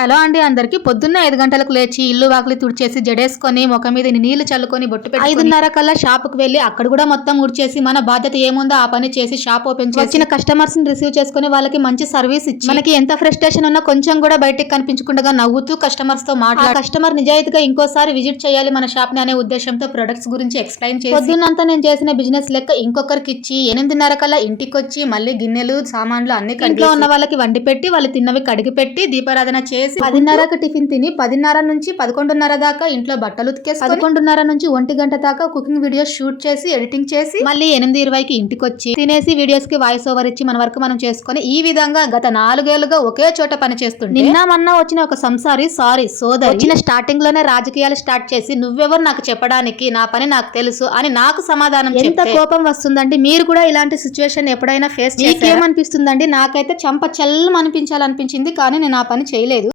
Hello అండి అందరికి. పొద్దున్న ఐదు గంటలకు లేచి ఇల్లు వాకిలి తుడిచేసి జడేసుకొని ముఖం మీద నీళ్ళు చల్లుకొని బొట్టు పెట్టి ఐదున్నర కల్లా షాప్కు వెళ్ళి అక్కడ కూడా మొత్తం ఉడిచేసి మన బాధ్యత ఏముందో ఆ పని చేసి షాప్ ఓపెన్ చేసి వచ్చిన కస్టమర్స్ని రిసీవ్ చేసుకుని వాళ్ళకి మంచి సర్వీస్ ఇచ్చి మనకి ఎంత ఫ్రస్ట్రేషన్ ఉన్నా కొంచెం కూడా బయటికి కనిపించకుండా నవ్వుతూ కస్టమర్స్తో మాట్లాడి కస్టమర్ నిజాయితీగా ఇంకోసారి విజిట్ చేయాలి మన షాప్ని అనే ఉద్దేశంతో ప్రొడక్ట్స్ గురించి ఎక్స్ప్లెయిన్ చేసి పొద్దున్నంతా నేను చేసిన బిజినెస్ లెక్క ఇంకొకరికి ఇచ్చి ఎనిమిదిన్నర కల్లా ఇంటికి వచ్చి మళ్ళీ గిన్నెలు సామాన్లు అన్ని ఇంట్లో ఉన్న వాళ్ళకి వండి పెట్టి వాళ్ళు తిన్నవి కడిగి పెట్టి దీపారాధన చేసి పదిన్నరకు టిఫిన్ తిని పదిన్నర నుంచి పదకొండున్నర దాకా ఇంట్లో బట్టలు ఉతికేసి పదకొండున్నర నుంచి ఒంటి గంట దాకా కుకింగ్ వీడియోస్ షూట్ చేసి ఎడిటింగ్ చేసి మళ్ళీ ఎనిమిది ఇరవైకి ఇంటికి వచ్చి తినేసి వీడియోస్కి వాయిస్ ఓవర్ ఇచ్చి మన వరకు మనం చేసుకొని ఈ విధంగా గత నాలుగేళ్ళుగా ఒకే చోట పని చేస్తుంటే నిన్న మొన్న వచ్చిన ఒక సంసారి సారీ సోదరి వచ్చిన స్టార్టింగ్లోనే రాజకీయాలు స్టార్ట్ చేసి నువ్వెవరు నాకు చెప్పడానికి? నా పని నాకు తెలుసు అని నాకు సమాధానం ఎంత కోపం వస్తుందండి. మీరు కూడా ఇలాంటి సిచ్యువేషన్ ఎప్పుడైనా ఫేస్ మీకేమనిపిస్తుందండి? నాకైతే చంప చల్లం అనిపించాలనిపించింది కానీ నేను ఆ పని చేయలేదు.